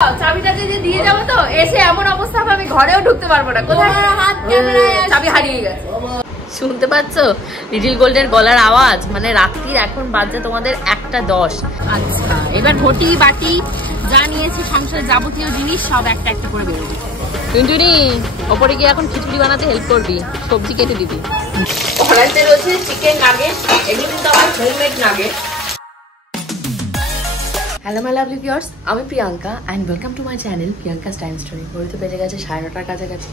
চাবিটা যে দিয়ে যাবো তো এসে এমন অবস্থা হবে আমি ঘরেও ঢুকতে পারবো না। কোথায় চাবি হারিয়ে গেছে। শুনতে পাচ্ছ লিটল গোল্ডের গলার আওয়াজ? মানে রাত্রির এখন বাজে তোমাদের 1:10। আচ্ছা এবার ঘটি বাটি যা নিয়েছি সংসারের যাবতীয় জিনিস সব একটা একটা করে বেরোবি। টুনটুনি ওপরে গিয়ে এখন খিচুড়ি বানাতে হেল্প করবি, সবজি কেটে দিবি। কড়াইতে রয়েছে চিকেন নাগেট, এগুলো কিন্তু আমার homemade nugget. Hello my lovely viewers, আমি Priyanka and welcome to my channel Priyanka's time story. ঘড়িতে বেজে গেছে 9:30 কাছাকাছি।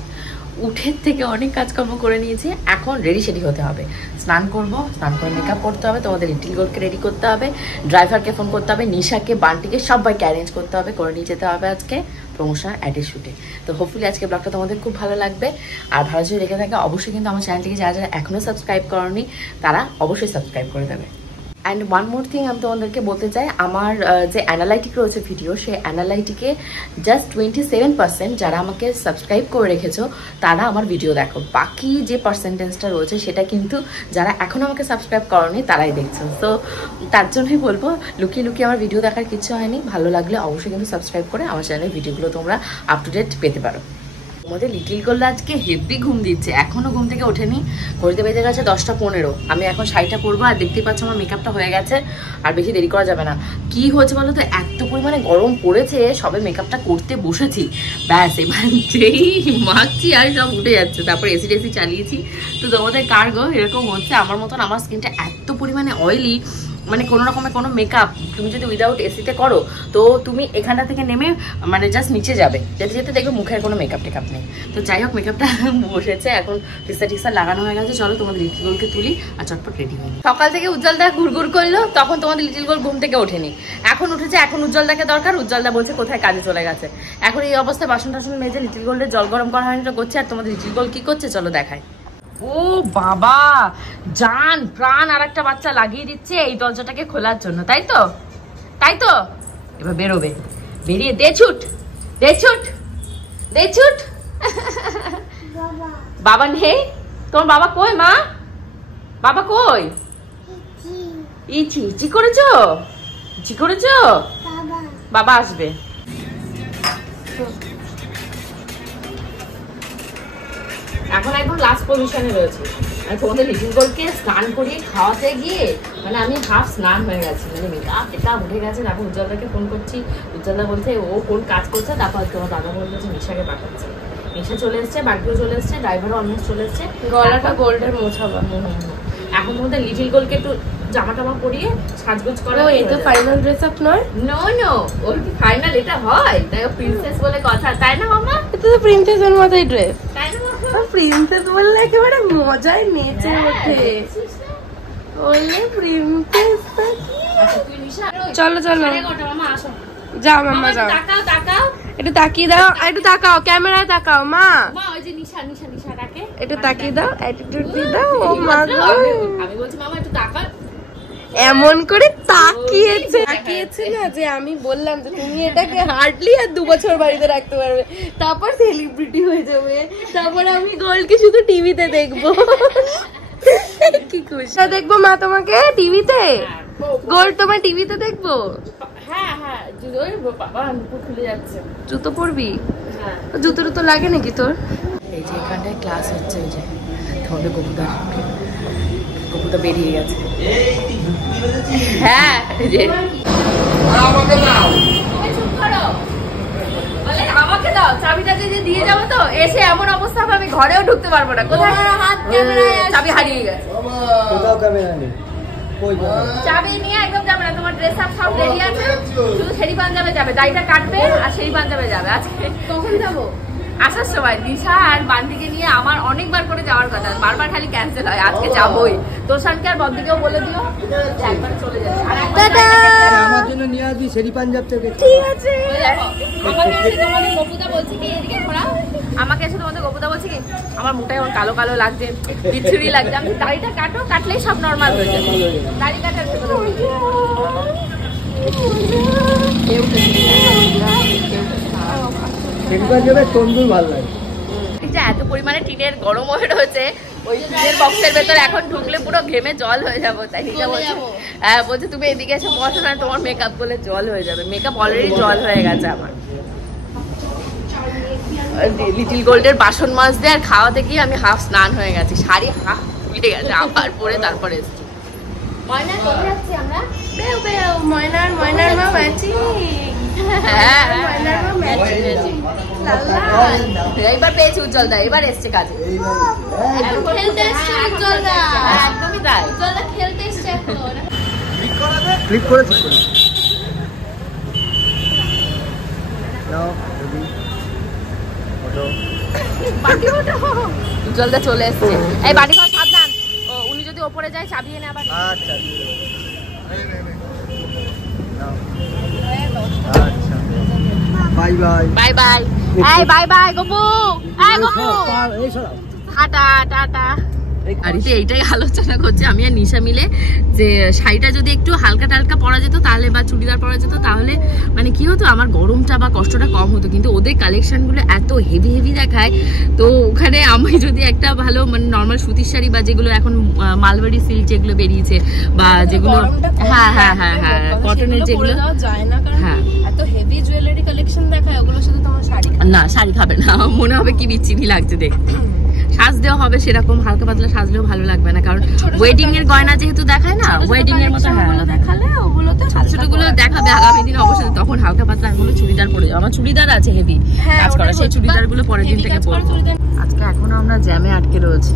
উঠের থেকে অনেক কাজকর্ম করে নিয়েছি, এখন রেডি সেডি হতে হবে। স্নান করবো, স্নান করে মেকআপ করতে হবে, তোমাদের লিটল গোল্ডকে রেডি করতে হবে, ড্রাইভারকে ফোন করতে হবে, নিশাকে বান্টিকে সবাইকে অ্যারেঞ্জ করতে হবে, করে নিয়ে যেতে হবে আজকে প্রমোশন অ্যাডের শ্যুটে। তো হোপফুলি আজকে ব্লগটা তোমাদের খুব ভালো লাগবে। আর ভালো যদি লেগে থাকে অবশ্যই কিন্তু আমার চ্যানেলটিকে যারা যারা এখনও সাবস্ক্রাইব করনি তারা অবশ্যই সাবস্ক্রাইব করে দেবে। অ্যান্ড ওয়ান মোর থিং আমি তোমাদেরকে বলতে চাই, আমার যে অ্যানালাইটিক রয়েছে ভিডিও, সেই অ্যানালাইটিকে জাস্ট 27% যারা আমাকে সাবস্ক্রাইব করে রেখেছো তারা আমার ভিডিও দেখো। বাকি যে পার্সেন্টেজটা রয়েছে সেটা কিন্তু যারা এখন আমাকে সাবস্ক্রাইব করনি তারাই দেখছো। তো তার জন্যই বলবো লুকিয়ে লুকিয়ে আমার ভিডিও দেখার কিছু হয়নি। ভালো লাগলে অবশ্যই কিন্তু সাবস্ক্রাইব করে আমার চ্যানেলের ভিডিওগুলো তোমরা আপ টু ডেট পেতে পারো। আমাদের লিটল গোল্ড আজকে হেভি ঘুম দিচ্ছে, এখনো ঘুম থেকে ওঠেনি। ঘড়িতে বেজে গেছে 10:15। আমি এখন শাড়িটা পরবো আর দেখতেই পাচ্ছ আমার মেকআপটা হয়ে গেছে, আর বেশি দেরি করা যাবে না। কি হয়েছে বলো তো, এত পরিমাণে গরম পড়েছে, সবে মেকআপটা করতে বসেছি, ব্যাস এবার যেই মাখছি আর সব উঠে যাচ্ছে। তারপর এসি টেসি চালিয়েছি। তো তোমাদের কার গো এরকম হচ্ছে? আমার মতন আমার স্কিনটা এত পরিমাণে অয়েলি, মানে কোনো রকমের কোনো মেকআপ তুমি যদি উইদাউট এসিতে করো তো তুমি এখানটা থেকে নেমে মানে জাস্ট নিচে যাবে, যেতে যেতে দেখবে মুখের কোনো মেকআপ টেকআপ নেই। তো যাই হোক মেকআপটা বসেছে, এখন টিক্সা লাগানো হয়ে গেছে। চলো তোমাদের লিটল গোল্ডকে তুলি আর চটপট রেডি হই। সকাল থেকে উজ্জ্বলদা ঘুরঘুর করলো, তখন তোমাদের লিটল গোল্ড ঘুম থেকে ওঠেনি, এখন উঠেছে। এখন উজ্জ্বলদাকে দরকার, উজ্জ্বলদা বলছে কোথায় কাজে চলে গেছে। এখন এই অবস্থায় বাসন টাসন মেজে লিটল গোল্ডের জল গরম করা হয়নি করছে। আর তোমাদের লিটল গোল্ড কি করছে চলো দেখায়। ও বাবা, জান প্রাণ আর একটা বাচ্চা লাগিয়ে দিচ্ছে এই দরজাটাকে খোলার জন্য, তাই তো? তাই তো এবার বেরোবে, বেরিয়ে দে ছুট, দে ছুট, দে ছুট। বাবা নেই? তোমার বাবা কই মা? বাবা কই? ইচি ইচি করেছো, ইচি করেছো? বাবা আসবে। এখন একদম লাস্ট পজিশনে রয়েছে। আর তোমাদের লিটল গোল্ডকে স্নান করিয়ে খাওয়াতে গিয়ে মানে আমি হাফ স্নান হয়ে গেছি, মানে মেকআপ টেকআপ উঠে গেছে। তারপর উজ্জ্বলদাকে ফোন করছি, উজ্জ্বলদা বলছে ও কোন কাজ করছে। তারপর তোমার দাদা বলছে নিশাকে পাঠাচ্ছে। নিশা চলে এসছে, বাকিও চলে এসছে, ড্রাইভারও অলমোস্ট চলে এসছে। গলাটা গোল্ডের মোছাবা। এখন তোমাদের লিটল গোল্ডকে একটু জামা টামা পরিয়ে সাজগোজ করা। এই তো ফাইনাল ড্রেস আপ নয়? নো নো, ওর কি ফাইনাল এটা হয়? তাই ও প্রিন্সেস বলে কথা, তাই না মামা? এটা তো প্রিন্সেসের মতোই ড্রেস, তাই না? প্রিন্সেস বললে একেবারে মজায় নেচে ওঠে। বললে প্রিন্সেস। চলো চলো যাও মামা যাও, তাকাও তাকাও, একটু তাকিয়ে দাও, একটু তাকাও, ক্যামেরায় তাকাও মা। ওই যে নিশা নিশা নিশা ডাকে, একটু তাকিয়ে দাও, অ্যাটিটিউড দিয়ে দাও। ও মা গো, আমি বলছি মামা একটু তাকাও। এমন করে তাকিয়েছে না যে আমি বললাম যে তুমি এটাকে হার্ডলি আর 2 বছর বাড়িতে রাখতে পারবে, তারপর সেলিব্রিটি হয়ে যাবে, তারপর আমি গোল্ডকে শুধু টিভিতে দেখবো। কি খুশি দেখবো মা তোমাকে টিভিতে, গোল্ড তোমার টিভিতে দেখবো। হ্যাঁ হ্যাঁ, বাবা খুলে যাচ্ছে। জুতো পরবি? জুতো তো লাগে নাকি তোর? এই যে এখানটায় ক্লাস হচ্ছে, ওই যে তোমাদের কবুতর বেরিয়ে গেছে। হ্যাঁ আমাকে দাও চাবিটা যে দিয়ে যাবো তো এসে এমন অবস্থা হবে আমি ঘরেও ঢুকতে পারবো না। কোথায় চাবি হারিয়ে গেছে, চাবি নিয়ে একদম যাবে না। তোমার ড্রেস আপ সব রেডি আছে, শুধু সেরি পাঞ্জাবে যাবে, দাড়িটা কাটবে আর সেরি পাঞ্জাবে যাবে। আজকে কখন যাবো? আসার সময় নিশা আর বান্টিকে নিয়ে আমার অনেকবার করে যাওয়ার কথা, বারবার খালি ক্যান্সেল হয়। আজকে যাবোই। তোষানকে আর বদ্দিকেও বলে দিও একবার চলে যাচ্ছে। আর আমার জন্য নিয়ে আসবি সেরি পাঞ্জাব থেকে। ঠিক আছে। আমাকে এসে তোমাদের গপুদা বলছে কি, এদিকে ঘোরাও, আমাকে এসে তোমাদের গপুদা বলছে কি আমার মুখটাই ওর কালো কালো লাগছে, বিচ্ছুরি লাগছে। আমি দাড়িটা কাটো, কাটলেই সব নর্মাল হয়ে যাবে। দাড়ি কাটার এত পরিমাণে টিনের গরম হয়ে রয়েছে, ওই টিনের বক্সের ভেতর এখন ঢুকলে পুরো ঘেমে জল হয়ে যাবো। তাই বলছে তুমি এদিকে এসে বসো না, তোমার মেকআপ বলে জল হয়ে যাবে। মেকআপ অলরেডি জল হয়ে গেছে আমার। লিটিল গোল্ডের বাসন মাজতে আর খাওয়াতে গিয়ে আমি হাফ স্নান হয়ে গেছি, শাড়ি হাফ খুলে গেছে, আবার পরে তারপরে এসছি। ময়না কোথায় যাচ্ছি আমরা? বেও বেও ময়নার মা ম্যাচিং। হ্যাঁ ময়নার মা ম্যাচিং। এইবার পেয়েছি উজ্জ্বলদা, এবার এসছে কাজে। খেলতে এসছে উজ্জ্বলদা। একদমই তাই। উজ্জ্বলদা খেলতে এসছে এখন। ক্লিক করে ঠিক করে নাও বেবি ফটো। উজ্জ্বলদা চলে এসছে। এই বাড়ি ঘর সাবধান, উনি যদি ওপরে যায় চাবি এনে আবার। আচ্ছা আচ্ছা বাই বাই বাই বাই। এই বাই বাই গপু, এই গপু এই সরা টাটা টাটা। বাড়িতে এইটাই আলোচনা করছে আমি আর নিশা মিলে, যে শাড়িটা যদি একটু হালকা টালকা পরা যেত তাহলে, বা চুড়িদার পরা যেত তাহলে মানে কি হতো, আমার গরমটা বা কষ্টটা কম হতো। কিন্তু ওদের কালেকশনগুলো এত হেভি হেভি দেখায়, তো ওখানে আমি যদি একটা ভালো মানে নর্মাল সুতির শাড়ি বা যেগুলো এখন মালবাড়ি সিল্ক যেগুলো বেরিয়েছে, বা যেগুলো হ্যাঁ হ্যাঁ হ্যাঁ হ্যাঁ কটনের যেগুলো হ্যাঁ এত হেভি জুয়েলারি কালেকশন দেখায়, ওগুলো শুধু তোমার শাড়ি না, শাড়ি খাবে না, মনে হবে কি বিচ্ছিরি লাগছে দেখতে। সাজতেও হবে সেরকম, হালকা পাতলা সাজলেও ভালো লাগবে না, কারণ ওয়েডিং এর গয়না যেহেতু দেখায় না, ওয়েডিং এর মতো দেখালে ওগুলো তো ছোট গুলো দেখাবে আগামী দিন অবশ্যই, তখন হালকা পাতলা গুলো চুড়িদার পরে যাবে। আমার চুড়িদার আছে হেভি কাজ করা, সেই চুড়িদার গুলো পরের দিন থেকে পরবো। আজকে এখনো আমরা জ্যামে আটকে রয়েছি।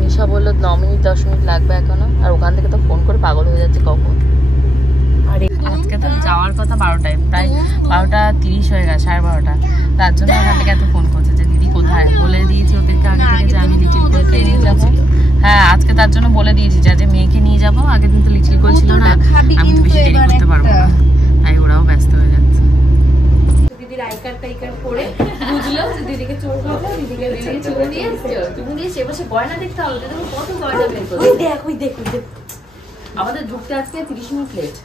নিশা বললো 9 মিনিট 10 মিনিট লাগবে এখনো, আর ওখান থেকে তো ফোন করে পাগল হয়ে যাচ্ছে কখন। আজকে তো যাওয়ার কথা 12টায়, প্রায় 12:30 হয়ে গেছে, 12:30। তার জন্য ওখান থেকে এত ফোন করছে যে দিদি কোথায়, বলে দিয়েছি ওদেরকে আগে থেকে যে আমি লিটিল গোলকে নিয়ে যাবো। হ্যাঁ আজকে তার জন্য বলে দিয়েছি যে মেয়েকে নিয়ে যাবো, আগের দিন তো লিটিল গোল ছিল না, আমি তো বেশি দেরি করতে পারবো না, তাই ওরাও ব্যস্ত হয়ে যাচ্ছে। দিদির আইকার টাইকার করে বুঝলো যে দিদিকে চোর খাবে, দিদিকে চোর দিয়ে এসছো তুমি দিয়ে সে বসে গয়না দেখতে হবে, দেখো কত গয়না বের করে। ওই দেখ আমাদের ঢুকতে আজকে 30 মিনিট লেট,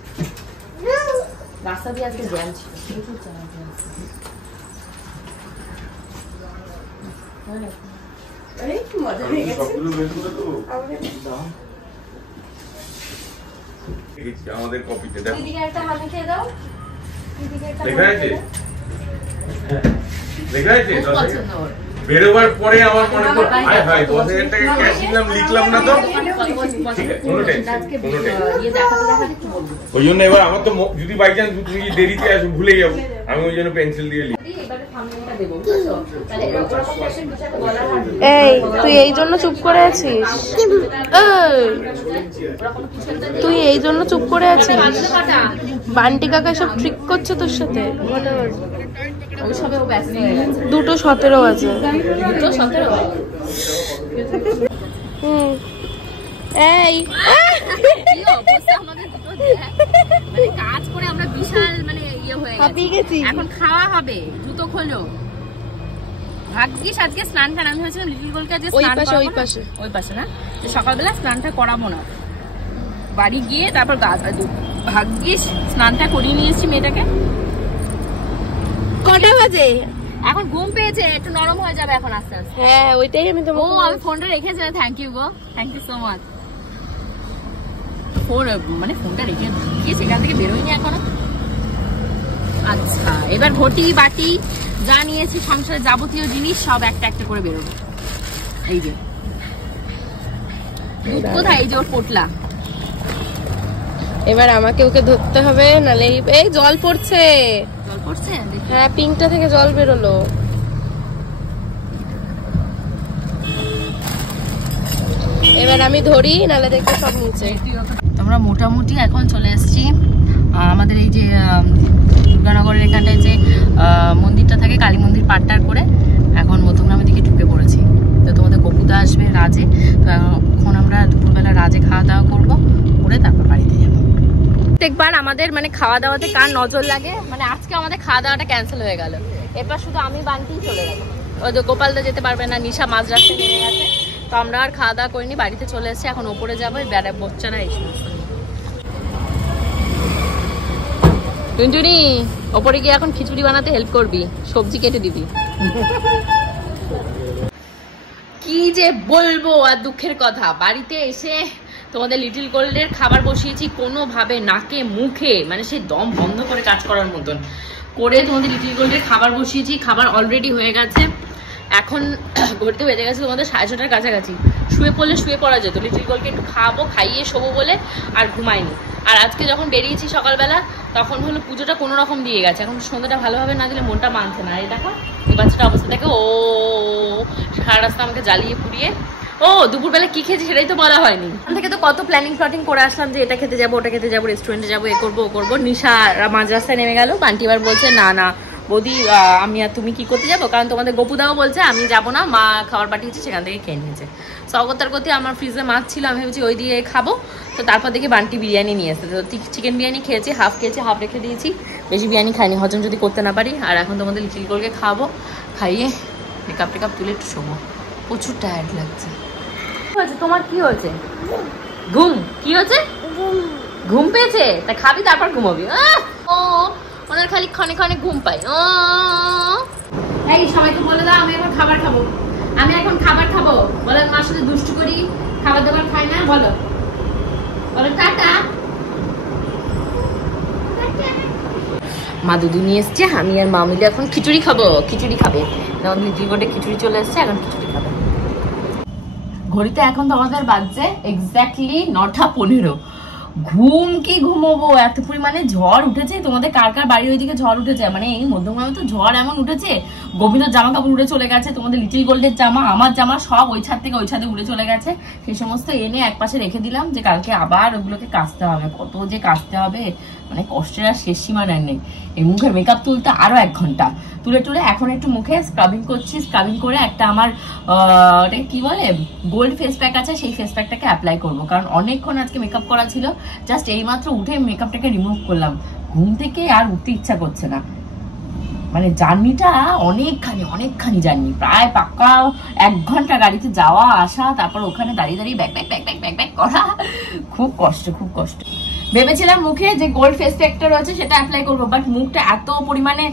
রাস্তা দিয়ে আজকে জ্যাম ছিল। মজা হয়ে গেছে। আমাদের কপিতে দেখো দিদিকে একটা হাতে খেয়ে দাও, দিদিকে একটা লেখা আছে, লেখা আছে খুব পছন্দ ওর। বেরোবার পরে আমার মনে পড়ে হায় হায় 10,000 টাকা ক্যাশ নিলাম, লিখলাম না তো। ঠিক আছে, কোনো টেনশন কোনো টেনশন। ইয়ে দেখাতে দেখাতে কি বলবো, ওই জন্য এবার আমার তো যদি বাই চান্স তুমি দেরিতে আসো ভুলে যাবো, আমি ওই জন্য পেন্সিল দিয়ে লিখি। এবারে থাম্বনেলটা দেবো, বুঝছো? তাহলে ওরকম পেশেন্ট বিষয়ে বলার আর নেই। এই তুই এই জন্য চুপ করে আছিস? তুই এই জন্য চুপ করে আছিস? বান্টি কাকা সব ট্রিক করছে তোর সাথে? ওই সবে ও ব্যস্ত হয়ে গেছে। 2:17 আছে। 2:17 এই কি অবস্থা আমাদের দুটো দেখ, মানে কাজ করে আমরা বিশাল মানে ইয়ে হয়ে হাঁপিয়ে গেছি। এখন খাওয়া হবে, জুতো খোলো। ভাগ্যিস আজকে স্নান টান, আমি ভেবেছিলাম লিটিল গোলকে আজকে ওই স্নান পাশে, করাবো ওই না। পাশে। ওই পাশে না, যে সকালবেলা স্নানটা করাবো না, বাড়ি গিয়ে তারপর গা ধোয়া দিব। ভাগ্যিস স্নানটা করিয়ে নিয়ে এসেছি মেয়েটাকে। কটা বাজে? এখন ঘুম পেয়েছে, একটু নরম হয়ে যাবে এখন আস্তে আস্তে। হ্যাঁ ওইটাই আমি ও তোমাকে আমি ফোনটা রেখেছিলাম, থ্যাংক ইউ গো, thank you so much. Phone মানে ফোনটা রেখে গিয়ে সেখান থেকে বেরোয়নি এখনো। আচ্ছা এবার ঘটি বাটি যা নিয়েছি সংসারের যাবতীয় জিনিস সব একটা একটা করে বেরোবে। এই যে দুধ কোথায়, এই যে ওর পোটলা। এবার আমাকে ওকে ধরতে হবে, নালে এই জল পড়ছে। জল পড়ছে দেখি। হ্যাঁ পিঙ্কটা থেকে জল বেরোলো। এবার আমি ধরি, নালে দেখতে সব নিচে। তোমরা মোটামুটি এখন চলে এসেছি আমাদের এই যে দুর্গানগরের এখানটায় যে মন্দিরটা থাকে, কালী মন্দির পাট্টার করে এখন মধ্যমগ্রামের দিকে ঢুকে পড়েছি। তো তোমাদের কপুদা আসবে রাজে, তো এখন আমরা দুপুরবেলা রাজে খাওয়া দাওয়া করবো, করে তারপর বাড়িতে যাবো। প্রত্যেকবার আমাদের মানে খাওয়া দাওয়াতে কার নজর লাগে, মানে আজকে আমাদের খাওয়া দাওয়াটা ক্যান্সেল হয়ে গেল। এরপর শুধু আমি বান্টিই চলে যাবো, ওই যে গোপালদা যেতে পারবে না, নিশা মাঝ রাস্তায় নেমে গেছে। তো আমরা আর খাওয়া দাওয়া করিনি, বাড়িতে চলে এসেছি, এখন ওপরে যাবো। বেড়া বাচ্চারা এই সমস্ত টুনটুনি ওপরে গিয়ে এখন খিচুড়ি বানাতে হেল্প করবি, সবজি কেটে দিবি। কি যে বলবো আর দুঃখের কথা, বাড়িতে এসে তোমাদের লিটিল গোল্ডের খাবার বসিয়েছি, কোনোভাবে নাকে মুখে মানে সেই দম বন্ধ করে কাজ করার মতন করে তোমাদের লিটিল গোল্ডের খাবার বসিয়েছি। খাবার অলরেডি হয়ে গেছে। এখন ঘুরতে বেজে গেছে তোমাদের 6:30টার কাছাকাছি। শুয়ে পড়লে শুয়ে পড়া যেত, লিটিল গোল্ডকে একটু খাবো, খাইয়ে শোবো বলে আর ঘুমাইনি। আর আজকে যখন বেরিয়েছি সকালবেলা তখন হলো পুজোটা কোনো রকম দিয়ে গেছে। এখন সন্ধ্যাটা ভালোভাবে না দিলে মনটা মানছে না। এই দেখো এই বাচ্চাটা অবস্থা দেখো, ও সারা রাস্তা আমাকে জ্বালিয়ে পুড়িয়ে। ও দুপুরবেলা কি খেয়েছি সেটাই তো বলা হয়নি। ওখান থেকে তো কত প্ল্যানিং করে আসলাম যে এটা খেতে যাবো, ওটা খেতে যাবো, রেস্টুরেন্টে যাবো, এ করবো ও করবো। নিশা মাঝ রাস্তায় নেমে গেল। বান্টি এবার বলছে না না বৌদি আমি আর তুমি কি করতে যাবো, কারণ তোমাদের গোপুদাও বলছে আমি যাবো না, মা খাবার পাঠিয়েছে সেখান থেকে খেয়ে নিয়েছে। সগতার করতে আমার ফ্রিজে মাছ ছিল, আমি ভেবেছি ওই দিয়ে খাবো। তো তারপর দেখি বান্টি বিরিয়ানি নিয়ে এসেছে। তো চিকেন বিরিয়ানি খেয়েছি, হাফ খেয়েছি, হাফ রেখে দিয়েছি, বেশি বিরিয়ানি খাইনি, হজম যদি করতে না পারি। আর এখন তোমাদের লিটিল গোল্ডকে খাবো, খাইয়ে মেকআপ টেকআপ তুলে একটু শোবো। প্রচুর টায়ার্ড লাগছে। তোমার কি হয়েছে? ঘুম? কি হয়েছে? ঘুম পেয়েছে? তা খাবি তারপর ঘুমাবি। ও ওনার খালি ক্ষণে ক্ষণে ঘুম পাই। এই সবাইকে বলে দাও আমি এখন খাবার খাবো, আমি এখন খাবার খাবো। বলো মার সাথে দুষ্টু করি, খাবার দাবার খাই না। বলো বলো টাটা। মা দুধু নিয়ে এসছে, আমি আর মা মিলে এখন খিচুড়ি খাবো। খিচুড়ি খাবে, লিটিল গোল্ডে খিচুড়ি চলে এসছে, এখন খিচুড়ি খাবে। ঘড়িতে এখন তোমাদের বাজছে এক্স্যাক্টলি 9:15। ঘুম কি ঘুমোবো, এত পরিমাণে ঝড় উঠেছে। তোমাদের কার কার বাড়ির ওইদিকে ঝড় উঠেছে? মানে এই মধ্যমগ্রামে তো ঝড় এমন উঠেছে, গোবিন্দর জামা কাপড় উড়ে চলে গেছে, তোমাদের লিটিল গোল্ডের জামা, আমার জামা সব ওই ছাদ থেকে ওই ছাদে উড়ে চলে গেছে। সেই সমস্ত এনে একপাশে রেখে দিলাম যে কালকে আবার ওগুলোকে কাচতে হবে। কত যে কাচতে হবে, মানে কষ্টের আর শেষ সীমা নেই। এই মুখের মেকআপ তুলতে আরো 1 ঘন্টা, তুলে এখন একটু মুখে স্ক্রাবিং করছি। স্ক্রাবিং করে একটা আমার ওটাকে কি বলে গোল্ড ফেস প্যাক আছে, সেই ফেস প্যাকটাকে অ্যাপ্লাই করবো। কারণ অনেকক্ষণ আজকে মেকআপ করা ছিল, জাস্ট এইমাত্র উঠে মেকআপটাকে রিমুভ করলাম। ঘুম থেকে আর উঠতে ইচ্ছা করছে না। মানে জার্নিটা অনেকখানি জার্নি, প্রায় পাক্কা 1 ঘন্টা গাড়িতে যাওয়া আসা, তারপর ওখানে দাঁড়িয়ে ব্যাক করা। খুব কষ্ট। ভেবেছিলাম মুখে যে গোল্ড ফেস প্যাকটা রয়েছে সেটা অ্যাপ্লাই করবো, বাট মুখটা এত পরিমাণে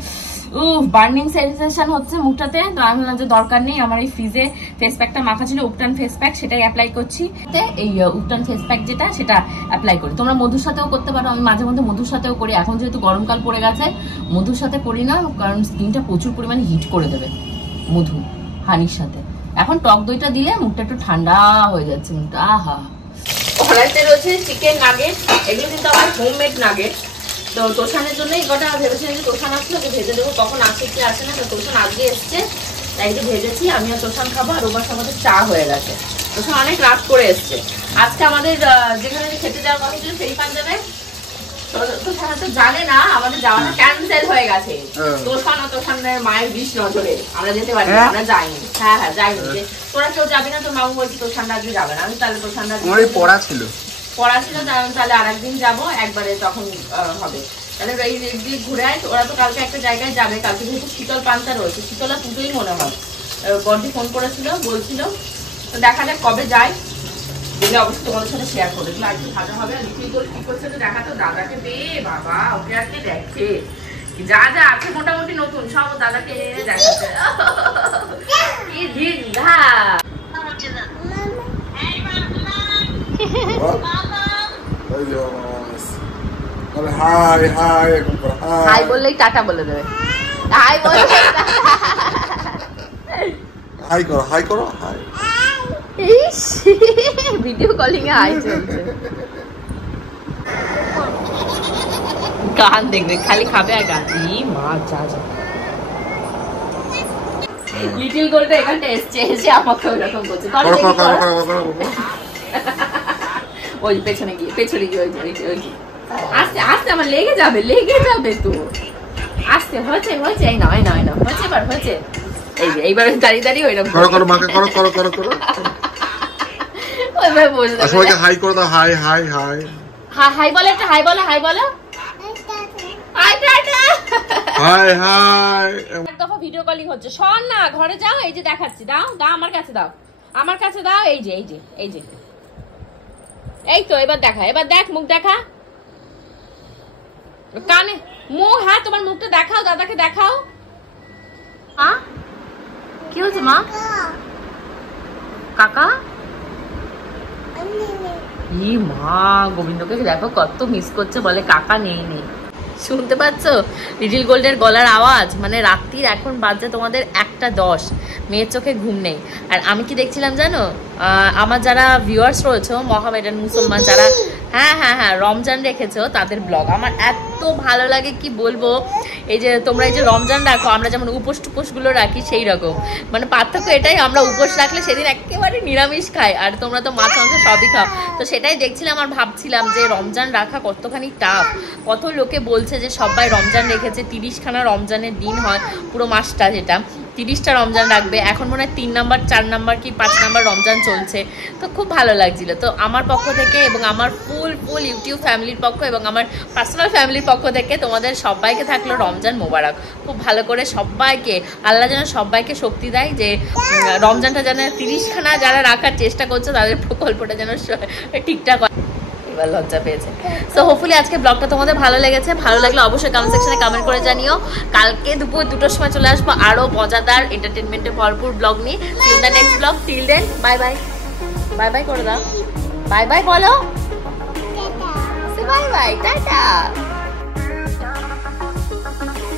বার্নিং সেন্সেশন হচ্ছে মুখটাতে। তো আমি বললাম যে দরকার নেই, আমার এই ফ্রিজে ফেস প্যাকটা মাখা ছিল উপটান ফেস প্যাক, সেটাই অ্যাপ্লাই করছি। এই উপটান ফেস প্যাক যেটা সেটা অ্যাপ্লাই করি। তোমরা মধুর সাথেও করতে পারো, আমি মাঝে মধ্যে মধুর সাথেও করি। এখন যেহেতু গরমকাল পড়ে গেছে মধুর সাথে করি না, কারণ স্কিনটা প্রচুর পরিমাণে হিট করে দেবে মধু হানির সাথে। এখন টক দইটা দিলে মুখটা একটু ঠান্ডা হয়ে যাচ্ছে মুখটা। আহা, কড়াইতে রয়েছে চিকেন নাগেট, এগুলো কিন্তু আমার হোমমেড নাগেট। তো তোষানের জন্য এই কটা ভেবেছিলাম যে তোষান আসলে ওকে ভেজে দেবো, কখন আসে কি আসে না। তো তোষান আজকে এসছে, তাই একটু ভেজেছি। আমি আর তোষান খাবো, আর ওবার আমাদের চা হয়ে গেছে। তোষান অনেক রাত করে এসছে। আজকে আমাদের যেখানে খেতে যাওয়ার কথা ছিল সেই পাঞ্জাবে, তোষান তো জানে না আমাদের যাওয়াটা ক্যান্সেল হয়ে গেছে। তোষান আর তোষানের মায়ের বিষ নজরে আমরা যেতে পারি, আমরা যাইনি। হ্যাঁ যাইনি। তোরা কেউ যাবি না? তোর মামু বলছি তোষানটা আজকে যাবে না। আমি তাহলে তোষানটা পড়া ছিল, তাহলে আরেকদিন যাবো, একবারে তখন হবে। তাহলে এই দিক ঘুরে আয়। ওরা তো কালকে একটা জায়গায় যাবে, কালকে যেহেতু শীতল পান্তা রয়েছে, শীতলা পুজোই মনে হয়। বড়দি ফোন করেছিল, বলছিল। তো দেখা যাক কবে যায়, গেলে অবশ্যই তোমাদের সাথে শেয়ার করে দিল। আজকে ভালো হবে। লিটিল গোল্ড কি করছে তো দেখা, তো দাদাকে পেয়ে বাবা ওকে আজকে দেখে যা আছে মোটামুটি নতুন সব দাদাকে দেখাচ্ছে। কি দিন ঘা হাই বললেই টাটা বলে দেবে। হাই বলে হাই করো হাই। ভিডিও কলিং এ হাই চলছে। গান দেখবে, খালি খাবে আর গান। মা যা লিটিল গোল্ড এখানটা এসে আমাকে ওরকম করছে। ওই পেছনে গিয়ে ওই আস্তে আস্তে আমার লেগে যাবে তো। আস্তে হয়েছে এই না হয়েছে, এবার হয়েছে। এইবার দাঁড়িয়ে ওইরকম করো মাকে করো। ওইভাবে বসে দাও। সবাইকে হাই করে দাও। হাই হাই বলে, একটা হাই বলো। হাই এক দফা ভিডিও কলিং হচ্ছে। শোন না, ঘরে যাও, এই যে দেখাচ্ছি। দাও আমার কাছে দাও। এই যে এই তো এবার দেখা, এবার দেখ, মুখ দেখা, কানে মুখ। হ্যাঁ তোমার মুখটা দেখাও, দাদাকে দেখাও। কি হয়েছে মা? কাকা মা গোবিন্দকে দেখো কত মিস করছে, বলে কাকা নেই। শুনতে পাচ্ছ লিটিল গোল্ডের গলার আওয়াজ? মানে রাত্রির এখন বাজে তোমাদের 1:10, মেয়ের চোখে ঘুম নেই। আর আমি কি দেখছিলাম জানো, আমার যারা ভিউয়ার্স রয়েছে মোহামেডান মুসলমান যারা হ্যাঁ রমজান রেখেছো তাদের ব্লগ আমার এত ভালো লাগে কি বলবো। এই যে তোমরা এই যে রমজান রাখো, আমরা যেমন উপোস টুপোসগুলো রাখি সেই রকম, মানে পার্থক্য এটাই, আমরা উপোস রাখলে সেদিন একেবারে নিরামিষ খাই আর তোমরা তো মাছ মাংস সবই খাও। তো সেটাই দেখছিলাম আর ভাবছিলাম যে রমজান রাখা কতখানি টাফ। কত লোকে বলছে যে সবাই রমজান রেখেছে, 30খানা রমজানের দিন হয় পুরো মাসটা, যেটা 30টা রমজান রাখবে। এখন মনে হয় 3 নাম্বার 4 নাম্বার কি 5 নাম্বার রমজান চলছে। তো খুব ভালো লাগছিল। তো আমার পক্ষ থেকে এবং আমার ফুল ইউটিউব ফ্যামিলির পক্ষ এবং আমার পার্সোনাল ফ্যামিলির পক্ষ থেকে তোমাদের সবাইকে থাকলো রমজান মোবারক। খুব ভালো করে সবাইকে, আল্লাহ যেন সবাইকে শক্তি দেয় যে রমজানটা যেন 30খানা যারা রাখার চেষ্টা করছে তাদের প্রকল্পটা যেন ঠিকঠাক হয়। এবার লজ্জা পেয়েছে। সো হোপফুলি আজকে ব্লগটা তোমাদের ভালো লেগেছে। ভালো লাগলে অবশ্যই কমেন্ট সেকশনে কমেন্ট করে জানিও। কালকে দুপুর 2টোর সময় চলে আসবো আরো মজাদার এন্টারটেনমেন্টে ভরপুর ব্লগ নিয়ে। See you in the next blog. Till then bye bye. Bye bye করে দাও। বাই বাই বলো। Bye bye, tata.